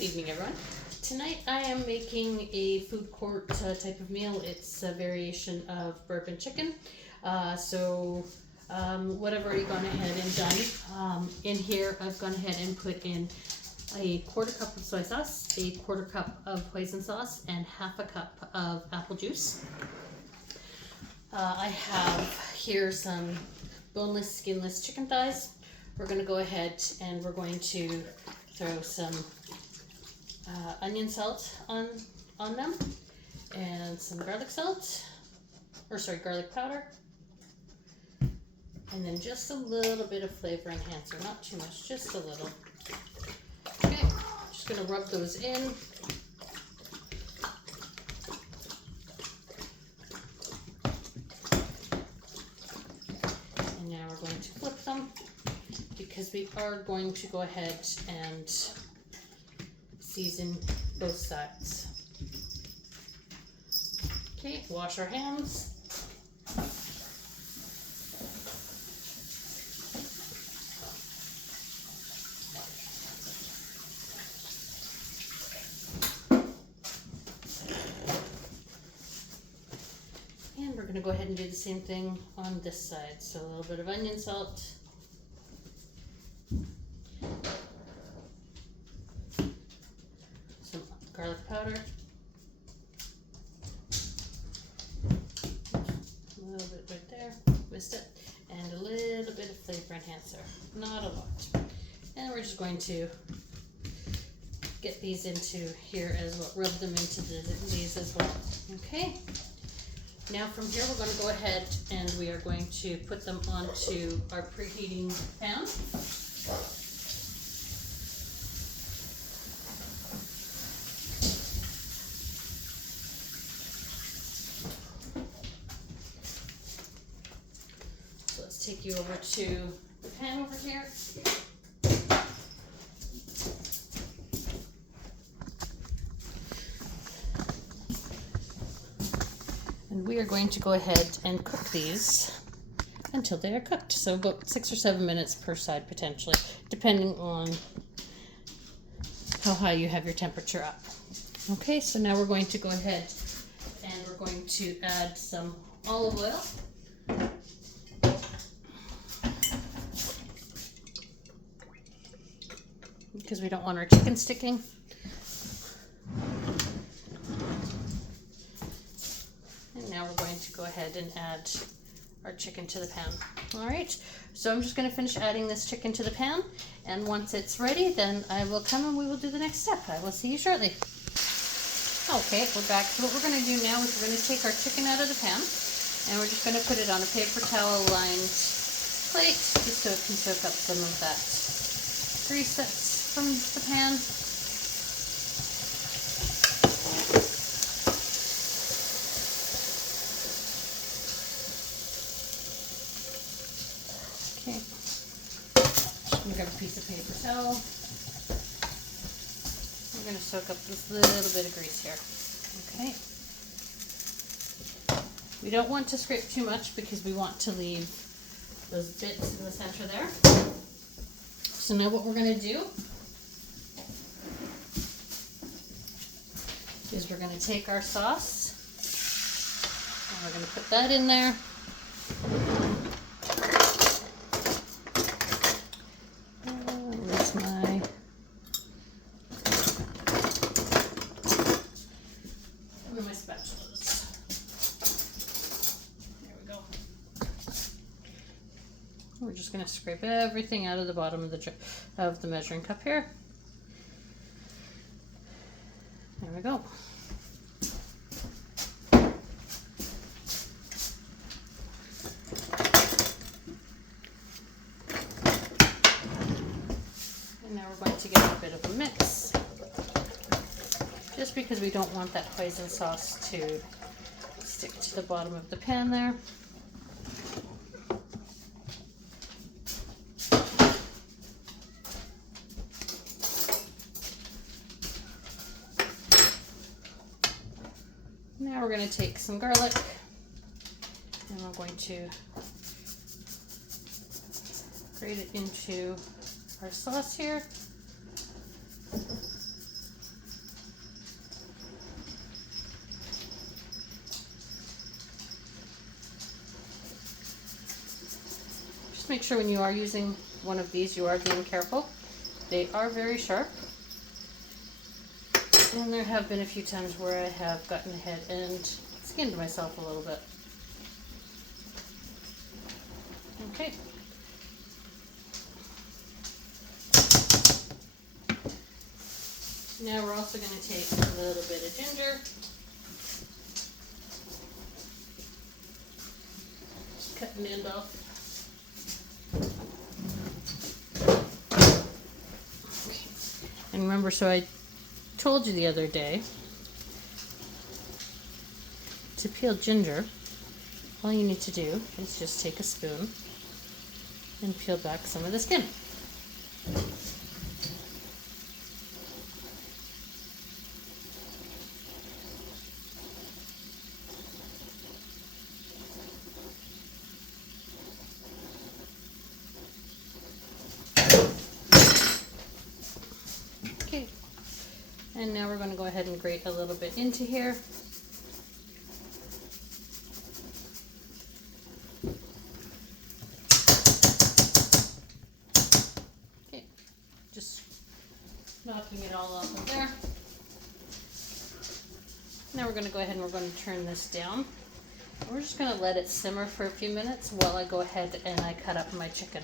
Good evening, everyone. Tonight I am making a food court type of meal. It's a variation of bourbon chicken. What I've already gone ahead and done, in here I've gone ahead and put in a 1/4 cup of soy sauce, a 1/4 cup of hoisin sauce, and 1/2 cup of apple juice. I have here some boneless, skinless chicken thighs. We're going to go ahead and we're going to throw some onion salt on them, and some garlic salt, garlic powder, and then just a little bit of flavor enhancer, not too much, just a little. Okay, just gonna rub those in. And now we're going to flip them because we are going to go ahead and season both sides. Okay, wash our hands. And we're going to go ahead and do the same thing on this side. So a little bit of onion salt. Garlic powder, a little bit right there, missed it, and a little bit of flavor enhancer, not a lot. And we're just going to get these into here as well, rub them into these as well. Okay, now from here we're going to go ahead and we are going to put them onto our preheating pan. Take you over to the pan over here. And we are going to go ahead and cook these until they are cooked. So about 6 or 7 minutes per side potentially, depending on how high you have your temperature up. Okay, so now we're going to go ahead and we're going to add some olive oil. Because we don't want our chicken sticking. And now we're going to go ahead and add our chicken to the pan. All right, so I'm just going to finish adding this chicken to the pan, and once it's ready, then I will come and we will do the next step. I will see you shortly. Okay, we're back. So what we're going to do now is we're going to take our chicken out of the pan, and we're just going to put it on a paper towel lined plate, just so it can soak up some of that grease that's from the pan. Okay, just gonna grab a piece of paper towel. We're gonna soak up this little bit of grease here. Okay. We don't want to scrape too much because we want to leave those bits in the center there. So now what we're gonna do is we're going to take our sauce and we're going to put that in there. Where's my... Where are my spatulas? There we go. We're just going to scrape everything out of the bottom of the measuring cup here. There we go. And now we're going to get a bit of a mix, just because we don't want that hoisin sauce to stick to the bottom of the pan there. Now we're going to take some garlic and we're going to grate it into our sauce here. just make sure when you are using one of these, you are being careful. They are very sharp. And there have been a few times where I have gotten ahead and skinned myself a little bit. Okay. Now we're also going to take a little bit of ginger. Just cut the end off. Okay. And remember, so I told you the other day to peel ginger, all you need to do is just take a spoon and peel back some of the skin. Okay, and now we're going to go ahead and grate a little bit into here. Okay, just knocking it all off of there. Now we're going to go ahead and we're going to turn this down. We're just going to let it simmer for a few minutes while I go ahead and I cut up my chicken.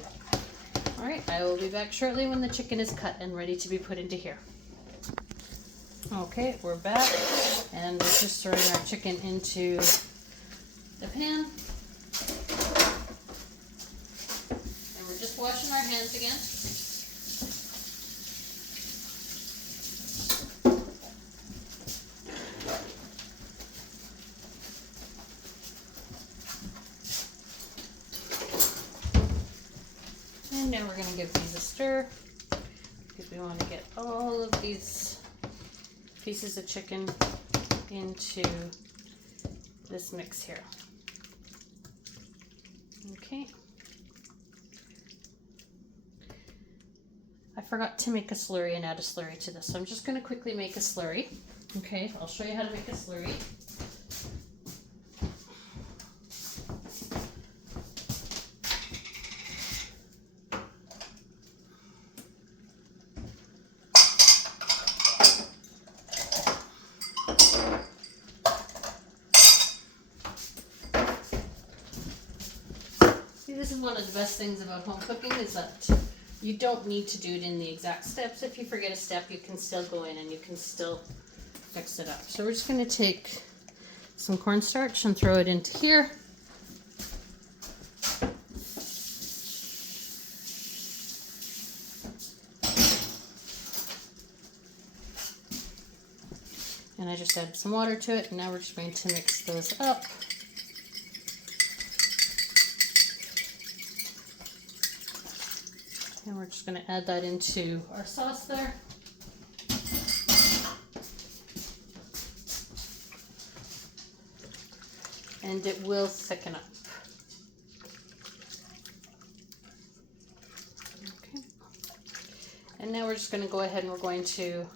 Alright, I will be back shortly when the chicken is cut and ready to be put into here. Okay, we're back, and we're just throwing our chicken into the pan. And we're just washing our hands again. And now we're going to give these a stir, because we want to get all of these pieces of chicken into this mix here. Okay. I forgot to make a slurry and add a slurry to this, so I'm just going to quickly make a slurry. Okay, I'll show you how to make a slurry. This is one of the best things about home cooking, is that you don't need to do it in the exact steps. If you forget a step, you can still go in and you can still mix it up. So we're just going to take some cornstarch and throw it into here. And I just add some water to it, and now we're just going to mix those up. And we're just going to add that into our sauce there. And it will thicken up. Okay. And now we're just going to go ahead and we're going to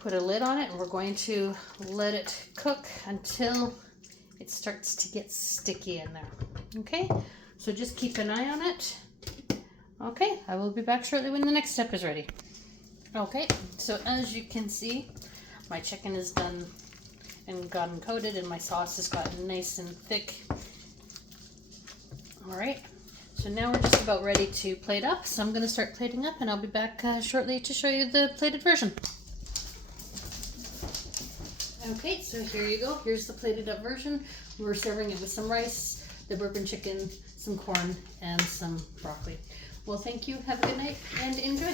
put a lid on it, and we're going to let it cook until it starts to get sticky in there. Okay, so just keep an eye on it. Okay, I will be back shortly when the next step is ready. Okay, so as you can see, my chicken is done and gotten coated, and my sauce has gotten nice and thick. Alright, so now we're just about ready to plate up, so I'm going to start plating up, and I'll be back shortly to show you the plated version. Okay, so here you go. Here's the plated up version. We're serving it with some rice, the bourbon chicken, some corn, and some broccoli. Well, thank you. Have a good night and enjoy.